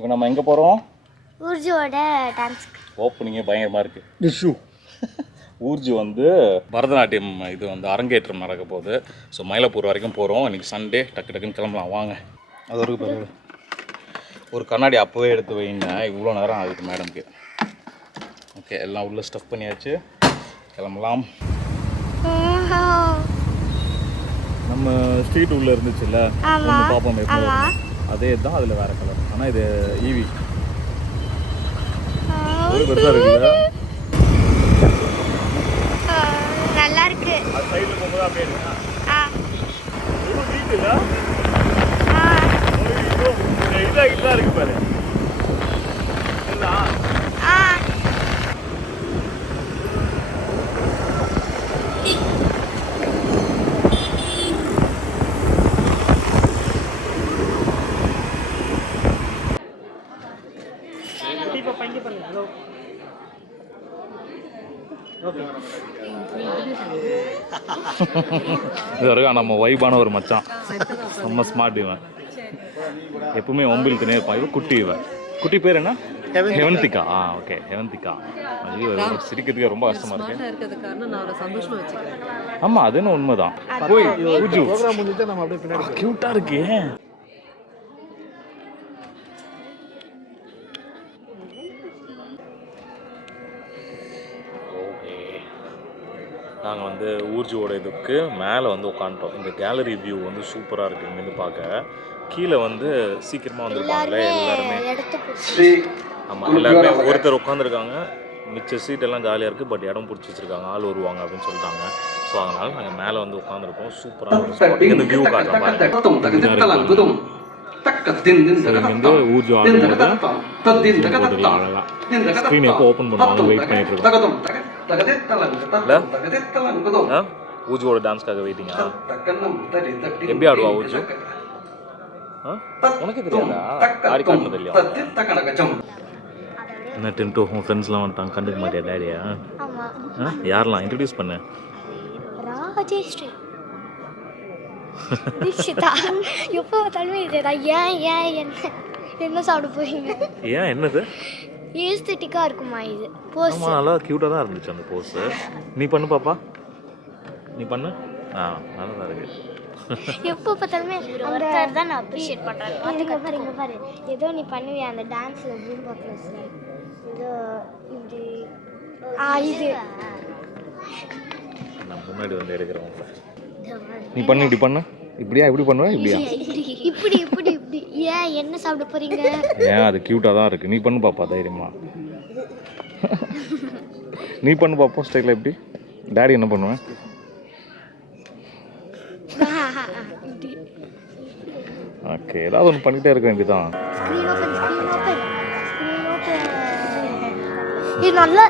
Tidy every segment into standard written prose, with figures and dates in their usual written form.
இப்போ நம்ம எங்கே போகிறோம்? ஊர்ஜியோட டான்ஸ் ஓப்பனிங்கே பயங்கரமாக இருக்குது. டிஷ்யூ ஊர்ஜி வந்து பரதநாட்டியம் இது வந்து அரங்கேற்றம் நடக்க போகுது. ஸோ மயிலாப்பூர் வரைக்கும் போகிறோம். இன்றைக்கி சண்டே, டக்கு டக்குன்னு கிளம்பலாம் வாங்க. அது வரைக்கும் பாரு, ஒரு கண்ணாடி அப்போவே எடுத்து வைங்க, இவ்வளோ நேரம் ஆகுது மேடம்க்கு. ஓகே, எல்லாம் உள்ளே ஸ்டஃப் பண்ணியாச்சு, கிளம்பலாம். நம்ம ஸ்ட்ரீட் உள்ளே இருந்துச்சுல்ல, பார்ப்போம் அதே தான், அதில் வேறு கலர். ஆனால் இது ஈவி ஒரு பெருசாக இருக்குல்ல, நல்லா இருக்கு. அது சைடில் போகும்போது அப்படியே இருக்கு. இல்லை இதாக இருக்கு பாரு. இது வரைக்கும் நம்ம வைபான ஒரு மச்சான், நம்ம ஸ்மார்ட். இவன் எப்பவுமே ஒம்பில் தினே இருப்பான். இவன் குட்டி, இவன் குட்டி பேர் என்ன? ஹெவந்திகா. ஓகே, ஹெவந்திகா. ஐயோ, சிரிக்கிறதுக்கு ரொம்ப கஷ்டமா இருக்கு. ஆமா, அதுன்னு உண்மைதான். கியூட்டா இருக்கு. நாங்கள் வந்து ஊர்ஜியோட இதுக்கு மேலே வந்து உட்காந்துட்டோம். இந்த கேலரி வியூ வந்து சூப்பராக இருக்குது இங்கேருந்து பார்க்க. கீழே வந்து சீக்கிரமாக வந்துருப்பாங்களே எல்லாருமே. ஆமாம், எல்லாருமே ஒருத்தர் உட்காந்துருக்காங்க, மிச்ச சீட் எல்லாம் ஜாலியாக இருக்குது. பட் இடம் பிடிச்சி வச்சுருக்காங்க, ஆள் வருவாங்க அப்படின்னு சொல்லிட்டாங்க. ஸோ அதனால் நாங்கள் மேலே வந்து உட்காந்துருக்கோம். சூப்பராக இந்த வியூ காட்டுறோம் பாருங்க. வந்து ஊர்ஜி ஆடும்போது அழகாக ஸ்க்ரீன் எப்போ ஓப்பன் பண்ணுவாங்க வெயிட் பண்ணிட்டு இருக்கோம். ஊஜுவோட டான்ஸ்க்காக வெயிட்டிங்கா? எப்படி ஆடுவா ஊஜு? உனக்கு தெரியாதா? ஆடி காட்டுனது இல்லையா? என்ன டென்ட்டோ, உன் ஃப்ரெண்ட்ஸ்லாம் வந்துட்டாங்க, கண்டுக்க மாட்டியா டேடியா? யாரெல்லாம் இன்ட்ரடியூஸ் பண்ண? ராஜேஸ்ரீ, தீக்ஷிதா. எப்போ பார்த்தாலுமே இதுதான். ஏன் என்ன சாப்பிட போறீங்க? ஏன் என்னது? ஏஸ்தெட்டிக்கா இருக்குமா இது போஸ்? ஆமா, நல்லா கியூட்டா தான் இருந்துச்சு அந்த போஸ். நீ பண்ணு பாப்பா, நீ பண்ணு. நல்லா தான் இருக்கு. எப்போ பார்த்தாலுமே ஒருத்தர் தான் நான் அப்ரிஷியேட் பண்றேன். இங்க பாரு, ஏதோ நீ பண்ணுவியா அந்த டான்ஸ்ல, ஜூம் பாக்ஸ்ல ஏதோ இப்படி இது நான் முன்னாடி வந்து எடுக்கிறேன். நீ பண்ணு, இப்படி பண்ணு. இப்படியா? இப்படி பண்ணுவ? இப்படியா? இப்படி இப்படி இப்படி. ஏன் என்ன சாப்பிட போறீங்க? ஏன் அது கியூட்டா தான் இருக்கு. நீ பண்ணு பாப்பா தைரியமா. நீ பண்ணு பாப்பா ஸ்டைல. எப்படி டாடி என்ன பண்ணுவேன்? ஓகே, ஏதாவது ஒன்று பண்ணிட்டே இருக்க வேண்டியதான். இது நல்லா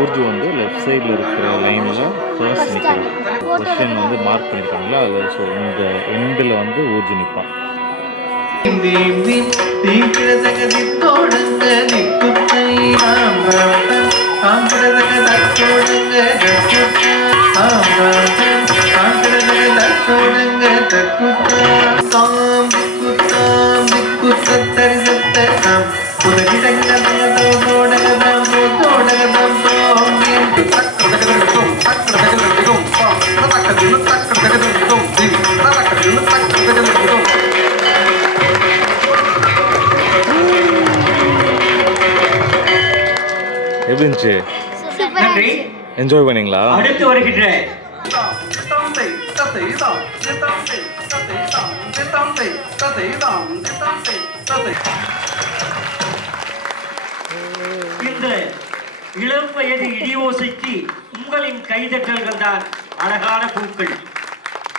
ஊர்ஜி வந்து லெஃப்ட் சைடில் இருக்கிற லைனில் ஃபர்ஸ்ட் நிற்கணும். கொஸ்டின் வந்து மார்க் பண்ணியிருக்காங்களா அதில். ஸோ இந்த எண்டில் வந்து ஊர்ஜி நிற்பான். எப்படி இருந்துச்சு? என்ஜாய் பண்ணீங்களா? அடுத்து வருகின்ற இந்த இளம் வயது இடியோசைக்கு உங்களின் கைதட்டல்கள் தான் அழகான பூக்கள்.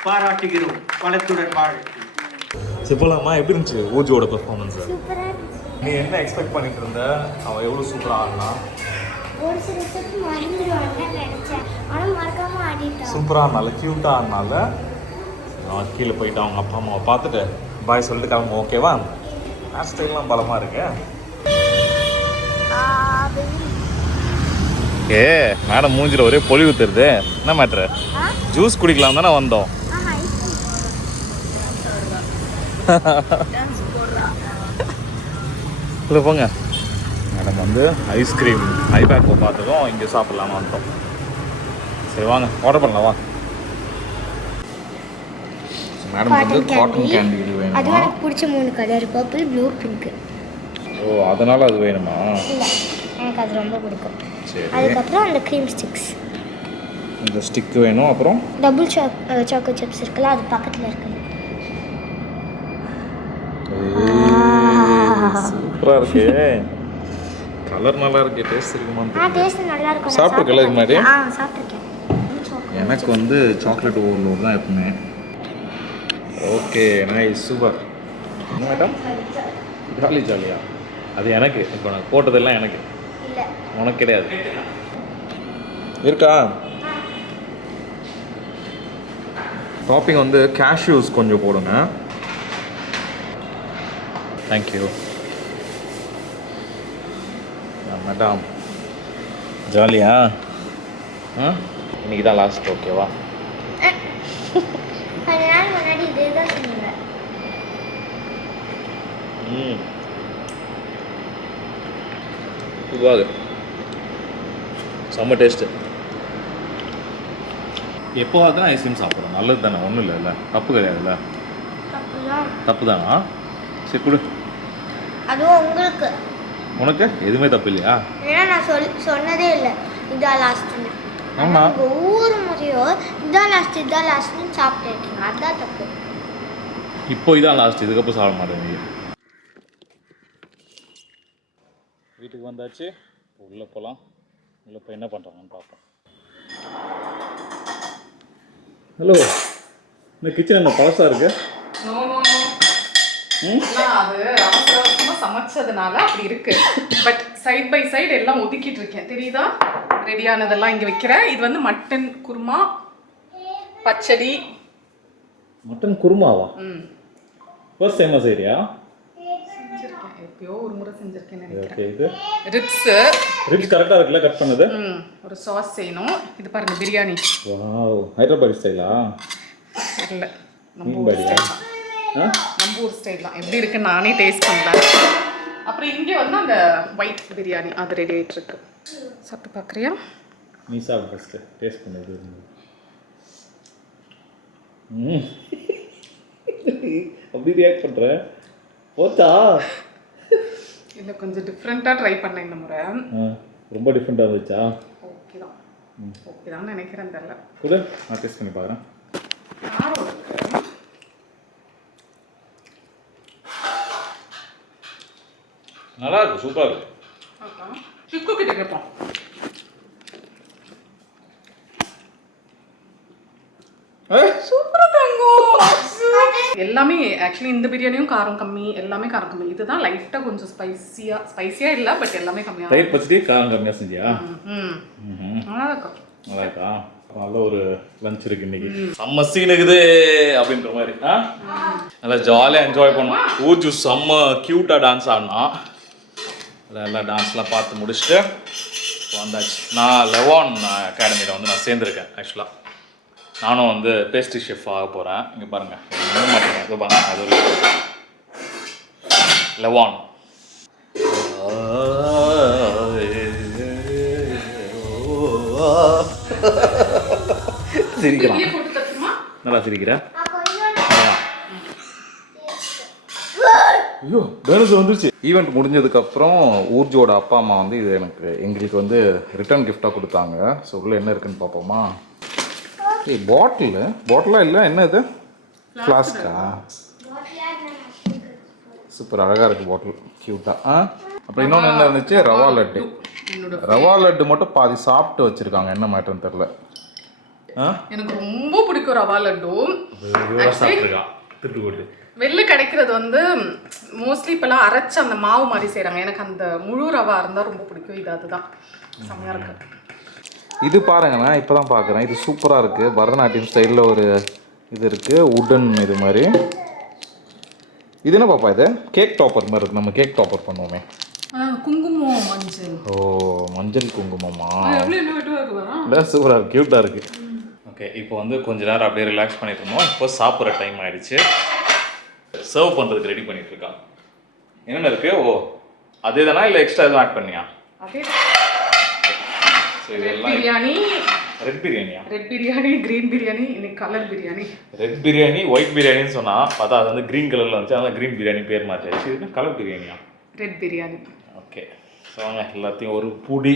பாராட்டுகிறோம். வளத்துடன் வாழ். சிப்பலாமா, எப்படி இருந்துச்சு ஊர்ஜியோட பெர்ஃபார்மன்ஸ்? நீ என்ன எக்ஸ்பெக்ட் பண்ணிட்டு இருந்த? அவன் எவ்வளோ சூப்பராக ஆடினா? ஒரு சில ஸ்டெப் மறந்துடுவாங்க நினைச்சேன், ஆனால் மறக்காம ஆடிட்டான். சூப்பராக ஆடினால, க்யூட்டாக ஆடினால. நான் கீழே போயிட்டு அவங்க அப்பா அம்மாவை பார்த்துட்டு பாய் சொல்லிட்டு கிளம்பு. ஓகேவா? ஹேர் ஸ்டைல்லாம் பலமாக இருக்கு. ஏ மேடம் மூஞ்சில ஒரே பொலிவு தருது. என்ன மேட்ரு? ஜூஸ் குடிக்கலாம் தானே வந்தோம். இல்லை போங்க. மேடம் வந்து ஐஸ்கிரீம் ஐபேக்கோ பார்த்ததும் இங்கே சாப்பிட்லாமா வந்தோம். சரி வாங்க ஆர்டர் பண்ணலாம் வா. மேடம் வந்து காட்டன் கேண்டி இது வேணும். அது எனக்கு பிடிச்ச 3 கலர் பர்பிள் ப்ளூ பிங்க். ஓ அதனால அது வேணுமா? இல்லை எனக்கு அது ரொம்ப பிடிக்கும். சரி அதுக்கப்புறம் அந்த க்ரீம் ஸ்டிக்ஸ், இந்த ஸ்டிக் வேணும். அப்புறம் டபுள் சாக்கோ சிப்ஸ் இருக்குல்ல அது பக்கத்தில் இருக்குது. சூப்பராக இருக்கு. கலர் நல்லா இருக்கு. டேஸ்ட் இருக்குமா? டேஸ்ட் நல்லா இருக்கும். சாப்பிட்ருக்கல இதுக்கு முன்னாடி? சாப்பிட்ருக்கேன். எனக்கு வந்து சாக்லேட் ஓவர்லோட் தான் எப்பவுமே. Okay nice super. என்ன மேடம் ஜாலியா? அது எனக்கு இப்போ நான் போட்டதெல்லாம் எனக்கு, இல்லை உனக்கு கிடையாது. இருக்கா டாப்பிங் வந்து கேஷ்யூஸ் கொஞ்சம் போடுங்க. Thank you madam. ஜாலியா? இன்னைக்கு தான் லாஸ்ட். ஓகேவா? கொஞ்ச நாள் முன்னாடி இதே தான் சொன்னீங்க. இதுவாது செம்ம டேஸ்ட்டு. எப்போவாது தான் ஐஸ்கிரீம் சாப்பிட்றோம். நல்லது தானே, ஒன்றும் இல்லைல்ல, தப்பு கிடையாதுல்ல. தப்பு தானா? சரி கொடு. அதுவும் உங்களுக்கு. உனக்கு எதுவுமே தப்பு இல்லையா? ஏன்னா நான் சொன்னதே இல்லை இதான் லாஸ்ட்டுன்னு. ஆமாம் ஒவ்வொரு முறையும் இதான் லாஸ்ட்னு சாப்பிட்டு இருக்கீங்க. அதுதான் தப்பு. இப்போ இதான் லாஸ்ட், இதுக்கப்புறம் சாப்பிட மாட்டேங்க. வீட்டுக்கு வந்தாச்சு. உள்ளே போகலாம். உள்ளே போய் என்ன பண்ணுறாங்கன்னு பார்ப்போம். ஹலோ, இந்த கிச்சன் என்ன பழசாக இருக்கு? அது அவசரமா சமைச்சதுனால அப்படி இருக்கு. பட் சைட் பை சைடு எல்லாம் ஒதுக்கிட்டு இருக்கேன். தெரியுதா? ரெடியானதெல்லாம் இங்கே வைக்கிறேன். இது வந்து மட்டன் குருமா, பச்சடி. மட்டன் குருமாவா? ஃபர்ஸ்ட் டைமாக சரியா? செஞ்சிருக்கேன், எப்பயோ ஒரு முறை செஞ்சிருக்கேன்னு நினைக்கிறேன். ஓகே, இது ரிப்ஸ் கரெக்டாக இருக்குல்ல கட் பண்ணது? ஒரு சாஸ் செய்யணும். இது பாருங்க பிரியாணி. வாவ், ஹைதராபாடி ஸ்டைலா? இல்லை, நம்ம ஊர் ஸ்டைல் தான். நம்ம ஊர் ஸ்டைல் தான். எப்படி இருக்குன்னு நானே டேஸ்ட் பண்ணுறேன். அப்புறம் இங்கே வந்து அந்த ஒயிட் பிரியாணி அது ரெடி ஆகிட்டு இருக்கு. சாப்பிட்டு பார்க்குறியா? நீ சாப்பிட்டு ஃபஸ்ட்டு டேஸ்ட் பண்ணது. அப்படி ரியாக்ட் பண்ணுற போச்சா? இல்லை, கொஞ்சம் டிஃப்ரெண்ட்டாக ட்ரை பண்ணேன் இந்த முறை. ரொம்ப டிஃப்ரெண்ட்டாக இருந்துச்சா? ஓகே தான், ஓகே தான் நினைக்கிறேன். தெரியல, கூட நான் டேஸ்ட் பண்ணி பார்க்குறேன். காரம் இருக்கு. நல்லா இருக்கு, சூப்பராக இருக்கு. சிக்கு கிட்ட கேட்போம். சூப்பரா தங்கம். எல்லாமே ஆக்சுவலி இந்த பிரியாணியும் காரம் கம்மி, எல்லாமே காரம் கம்மி. இதுதான் லைட்டாக கொஞ்சம் ஸ்பைசியா இல்லை, பட் எல்லாமே கம்மியாக. தயிர் பச்சடி காரம் கம்மியாக செஞ்சியா? நல்லா இருக்கும். நல்லா இருக்கா? நல்ல ஒரு லஞ்ச் இருக்கு இன்னைக்கு. செம்ம சீன் இருக்குது அப்படின்ற மாதிரி. நல்லா ஜாலியாக என்ஜாய் பண்ணோம். ஊர்ஜு செம்ம க்யூட்டாக டான்ஸ் ஆடினா. எல்லாம் டான்ஸ்லாம் பார்த்து முடிச்சுட்டு வந்தாச்சு. நான் லெவான் அகாடமியில் வந்து நான் சேர்ந்துருக்கேன். ஆக்சுவலாக நானும் வந்து பேஸ்ட்ரி ஷெஃப் ஆக போகிறேன். இங்கே பாருங்கள், மாட்டேங்க, இது பாருங்கள், அது ஒரு லெவான். சிரிக்கிறான், நல்லா சிரிக்கிறேன். ஐயோ, பேனஸ் வந்துருச்சு. ஈவெண்ட் முடிஞ்சதுக்கப்புறம் ஊர்ஜோட அப்பா அம்மா வந்து இது எங்களுக்கு வந்து ரிட்டர்ன் கிஃப்டாக கொடுத்தாங்க. ஸோ உள்ளே என்ன இருக்குன்னு பார்ப்போமா? பாட்டிலாக இல்லை, என்ன இது? ஃப்ளாஸ்கா? சூப்பர், அழகாக இருக்குது பாட்டில், க்யூட்டாக. அப்புறம் இன்னொன்று என்ன இருந்துச்சு? ரவா லட்டு. ரவா லட்டு மட்டும் பாதி சாப்பிட்டு வச்சுருக்காங்க, என்ன மேட்டர்னு தெரில. எனக்கு ரொம்ப பிடிக்கும் ரவா லட்டு. வெளில கிடைக்கிறது வந்து மோஸ்ட்லி இப்போலாம் அரைச்சி அந்த மாவு மாதிரி செய்கிறாங்க. எனக்கு அந்த முழு ரவா இருந்தால் ரொம்ப பிடிக்கும். இது அதுதான் செம்மையாக இருக்கு. இது பாருங்கண்ணா, இப்போ தான் பார்க்குறேன். இது சூப்பராக இருக்குது. பரதநாட்டியம் ஸ்டைலில் ஒரு இது இருக்குது, உடன் இது மாதிரி. இது என்ன பாப்பா? இது கேக் டாப்பர் மாதிரி இருக்குது. நம்ம கேக் டாப்பர் பண்ணுவோமே. குங்குமம் மஞ்சள். ஓ, மஞ்சள் மஞ்சள் குங்குமமா எவ்வளோ இன்னோவேட்டிவாக இருக்கு வரோம். இல்லை சூப்பராக இருக்குது, க்யூட்டாக இருக்குது. ஓகே, இப்போ வந்து கொஞ்ச நேரம் அப்படியே ரிலாக்ஸ் பண்ணிட்டு இருந்தோம். இப்போ சாப்பிட்ற டைம் ஆயிடுச்சு. சர்வ் பண்ணுறதுக்கு ரெடி பண்ணிட்டு இருக்கான். என்னென்ன இருக்கு? ஓ அதே தானா இல்லை எக்ஸ்ட்ரா எதுவும் ஆட் பண்ணியா? அதே ஸோ இதெல்லாம் பிரியாணி, ரெட் பிரியாணியா? ரெட் பிரியாணி, கிரீன் பிரியாணி, இன்னைக்கு colour biryani. Red biryani white பிரியாணின்னு சொன்னால் பார்த்தா அது வந்து க்ரீன் கலரில் வந்துச்சு. அதான் க்ரீன் பிரியாணி பேர் மாற்றிடுச்சு. இது கலர் பிரியாணியா? ரெட் பிரியாணி. ஓகே, ஸோ வாங்க எல்லாத்தையும் ஒரு புடி.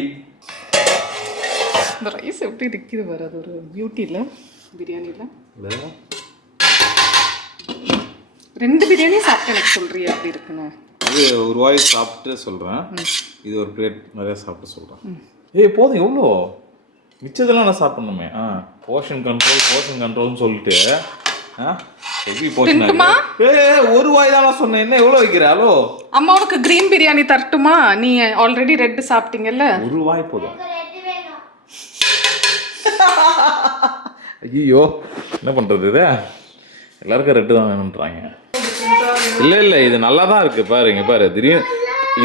இந்த ரைஸ் எப்படி நிற்கிது வர, அது ஒரு பியூட்டியில் பிரியாணியில். 2 பிரியாணி சாப்பிட்டு எனக்கு சொல்கிறியா அப்படி இருக்குன்னு? அது ஒரு வாய் சாப்பிட்டு சொல்கிறேன், இது ஒரு பிளேட் நிறையா சாப்பிட்டு சொல்கிறேன். ஏய் போதும், எவ்வளோ மிச்சதெல்லாம் நான் சாப்பிட்ணுமே. போர்ஷன் கண்ட்ரோல்னு சொல்லிட்டு ஹெவி போர்ஷன். ஒரு வாய் தான் நான் சொன்னேன், என்ன எவ்வளோ வைக்கிற? ஹலோ அம்மா, உனக்கு கிரீன் பிரியாணி தரட்டுமா? நீ ஆல்ரெடி ரெட் சாப்பிட்டீங்கல்ல. ஒரு வாய் போதும். ஐயோ என்ன பண்ணுறது, இது எல்லாருக்கும் ரெட்டு தான் வேணுன்றாங்க. இல்லை இது நல்லா தான் இருக்குது. பாருங்க பாரு, திடீர்னு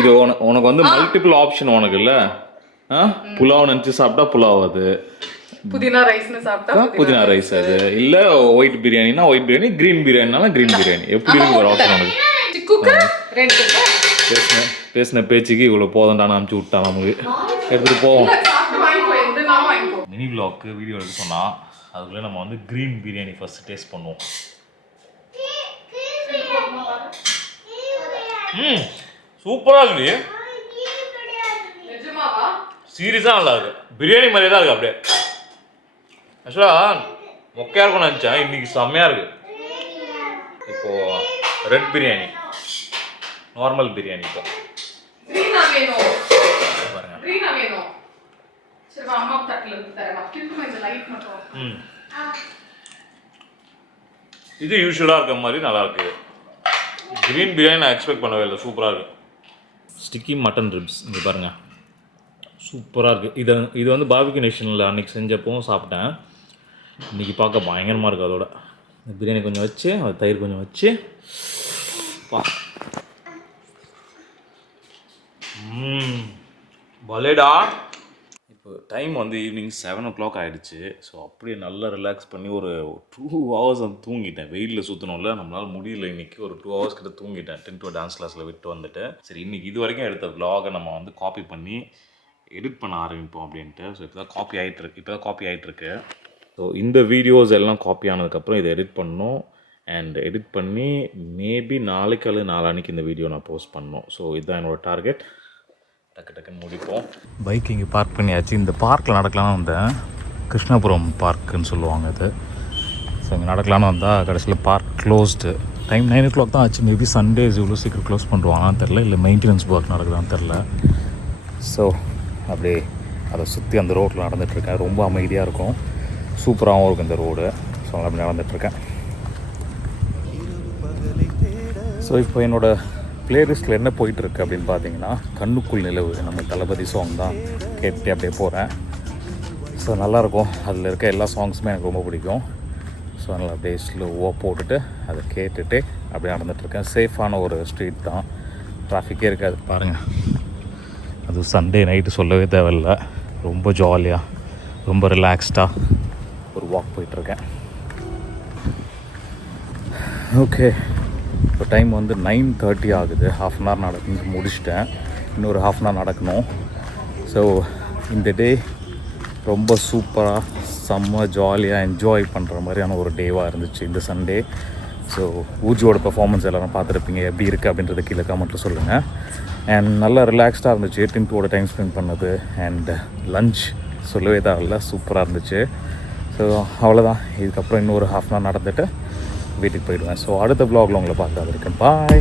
இது உனக்கு வந்து மல்டிபிள் ஆப்ஷன் உனக்கு இல்லை. புலாவ் நினச்சி சாப்பிட்டா புலாவ், அது புதினா ரைஸ்னு சாப்பிட்டா புதினா ரைஸ், அது இல்லை ஒயிட் பிரியாணினா ஒயிட் பிரியாணி, க்ரீன் பிரியாணினாலும் க்ரீன் பிரியாணி. எப்படி இருக்கு ஒரு ஆப்ஷன் உனக்கு? பேசின பேச்சுக்கு இவ்வளோ போதண்டான்னு அனுப்பிச்சி விட்டா நமக்கு. எடுத்துகிட்டு போவோம். மினி விளாக்கு வீடியோ எடுக்க சொன்னால் அதுக்குள்ளே நம்ம வந்து க்ரீன் பிரியாணி ஃபஸ்ட்டு டேஸ்ட் பண்ணுவோம். சூப்பராக இருக்குது. சீரியஸாக நல்லா இருக்குது. பிரியாணி மாதிரியே தான் இருக்குது அப்படியே. ஆக்சுவலாக மொக்கையாக இருக்கும்னு நினச்சேன், இன்னைக்கு செம்மையாக இருக்குது. இப்போது ரெட் பிரியாணி, நார்மல் பிரியாணி. இப்போ பாருங்க, இது யூஸ்வலாக இருக்க மாதிரி நல்லா இருக்குது. கிரீன் பிரியாணி நான் எக்ஸ்பெக்ட் பண்ணவே இல்லை, சூப்பராக இருக்குது. ஸ்டிக்கி மட்டன் ரிப்ஸ் இங்கே பாருங்கள், சூப்பராக இருக்குது. இது வந்து பார்பிக்யூ நேஷனில் அன்றைக்கி செஞ்சப்பவும் சாப்பிட்டேன். இன்றைக்கி பார்க்க பயங்கரமாக இருக்குது. அதோட பிரியாணி கொஞ்சம் வச்சு, அது தயிர் கொஞ்சம் வச்சு பலேடா. இப்போ டைம் வந்து ஈவினிங் 7 o'clock ஆகிடுச்சு. ஸோ அப்படியே நல்லா ரிலாக்ஸ் பண்ணி ஒரு 2 hours வந்து தூங்கிட்டேன். வெயிலில் சுற்றணும்ல, நம்மளால் முடியல. இன்றைக்கி ஒரு 2 hours கிட்ட தூங்கிட்டேன். 10 to டான்ஸ் கிளாஸில் விட்டு வந்துட்டு, சரி இன்றைக்கி இது வரைக்கும் எடுத்த vlog-ஐ நம்ம வந்து காப்பி பண்ணி எடிட் பண்ண ஆரம்பிப்போம் அப்படின்ட்டு. ஸோ இப்போ தான் காப்பி ஆகிட்டுருக்கு. ஸோ இந்த வீடியோஸ் எல்லாம் காப்பி ஆனதுக்கப்புறம் இதை எடிட் பண்ணணும். அண்ட் எடிட் பண்ணி மேபி நாளைக்கு அல்லது நாளான்னைக்கு இந்த வீடியோ நான் போஸ்ட் பண்ணணும். ஸோ இதுதான் என்னோடய டார்கெட். டக்குன்னு முடிப்போம். பைக் இங்கே பார்க் பண்ணியாச்சு. இந்த பார்க்கில் நடக்கலான்னு வந்தேன். கிருஷ்ணபுரம் பார்க்குன்னு சொல்லுவாங்க இது. ஸோ இங்கே நடக்கலான்னு வந்தால் கடைசியில் பார்க் க்ளோஸ்டு. டைம் 9 o'clock தான் ஆச்சு. மேபி சண்டேஸ் இவ்வளோ சீக்கிரம் க்ளோஸ் பண்ணுவாங்கன்னு தெரில, இல்லை மெயின்டெனன்ஸ் ஒர்க் நடக்குதான்னு தெரில. ஸோ அப்படியே அதை சுற்றி அந்த ரோட்டில் நடந்துகிட்ருக்கேன். ரொம்ப அமைதியாக இருக்கும், சூப்பராகவும் இருக்கும் இந்த ரோடு. ஸோ அப்படி நடந்துகிட்ருக்கேன். ஸோ இப்போ என்னோடய பிளேலிஸ்ட்டில் என்ன போயிட்டுருக்கு அப்படின்னு பார்த்தீங்கன்னா, கண்ணுக்குள் நிலவு, நம்ம தளபதி சாங் தான் கேட்டு அப்படியே போகிறேன். ஸோ நல்லாயிருக்கும். அதில் இருக்க எல்லா சாங்ஸுமே எனக்கு ரொம்ப பிடிக்கும். ஸோ அதனால் அப்படியே ஸ்லோவாக போட்டுட்டு அதை கேட்டுட்டு அப்படியே நடந்துகிட்ருக்கேன். சேஃபான ஒரு ஸ்ட்ரீட் தான், டிராஃபிக்கே இருக்காது. பாருங்கள், அது சண்டே நைட்டு சொல்லவே தேவையில்லை. ரொம்ப ஜாலியாக, ரொம்ப ரிலாக்ஸ்டாக ஒரு வாக் போயிட்டுருக்கேன். ஓகே, இப்போ டைம் வந்து 9:30 ஆகுது. 1/2 hour நடந்து முடிச்சிட்டேன். இன்னொரு 1/2 hour நடக்கணும். ஸோ இந்த டே ரொம்ப சூப்பராக செம்ம ஜாலியாக என்ஜாய் பண்ணுற மாதிரியான ஒரு டேவாக இருந்துச்சு இந்த சண்டே. ஸோ ஊஜியோட பெர்ஃபார்மன்ஸ் எல்லோரும் பார்த்துருப்பீங்க. எப்படி இருக்குது அப்படின்றத கீழே கமெண்ட்டில் சொல்லுங்கள். அண்ட் நல்லா ரிலாக்ஸ்டாக இருந்துச்சு டின்ட்டோட டைம் ஸ்பெண்ட் பண்ணது. அண்ட் லஞ்ச் சொல்லவே தேவையில்ல, சூப்பராக இருந்துச்சு. ஸோ அவ்வளோதான். இதுக்கப்புறம் இன்னொரு 1/2 hour நடந்துட்டு வீட்டுக்கு போயிடுவேன். ஸோ அடுத்த vlogல உங்களை பார்க்க இருக்கேன். பாய்.